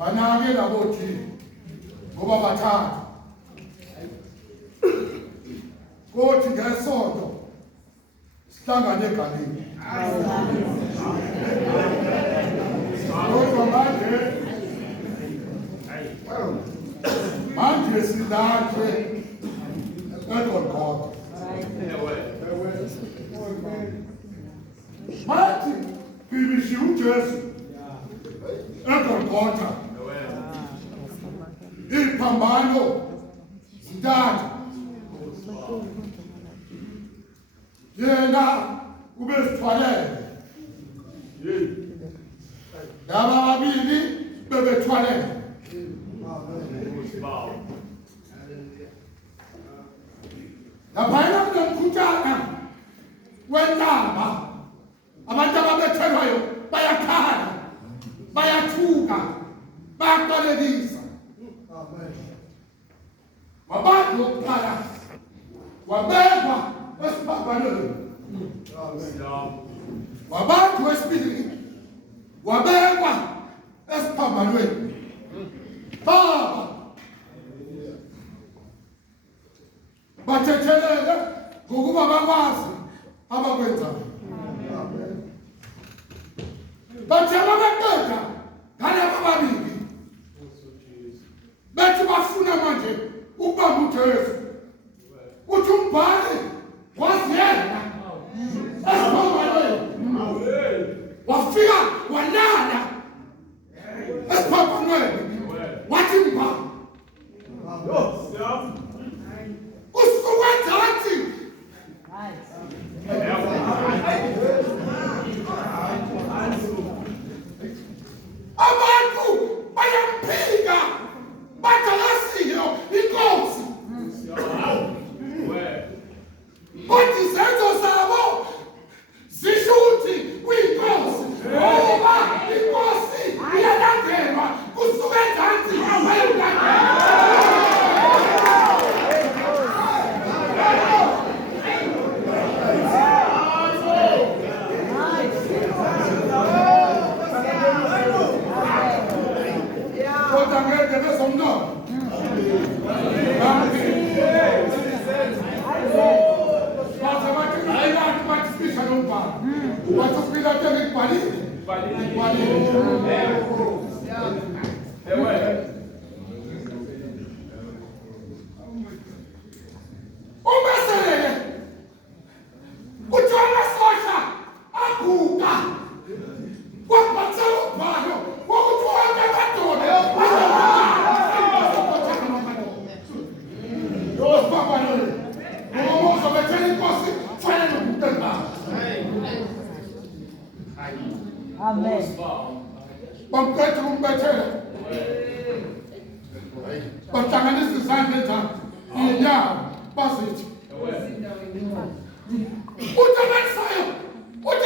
banake labothi ngoba bathatha kothi ngesonto sihlangane egaleni kodwa manje silahle eGolgotha mathi bibishi uJesu eGolgotha iphambano zintathu yena ube sithwalele laba babili bebethwalele laphayana kunomkhutshana wentaba abantu ababethelwayo bayakhala bayathuka bayaqalekisa wabantu wokuqala wabekwa esiphambanweni wabantu wesibili wabekwa esiphambanweni baba bathethelele ngokuba bakwazi abakwenzayo bathi ababaqeda ngalabo babili bethi bafuna manje ukubamba uJesu uthi umbhali waziyela esiphambanweni wafika walala esiphambanweni wathi mba usukwenzathi abantu bayamphinga batalasiyo inkosi kodwa izenzo zabo zisho ukuthi kuyinkosi ngoba inkosi iyalandelwa kusuka enzansi Utamani sayo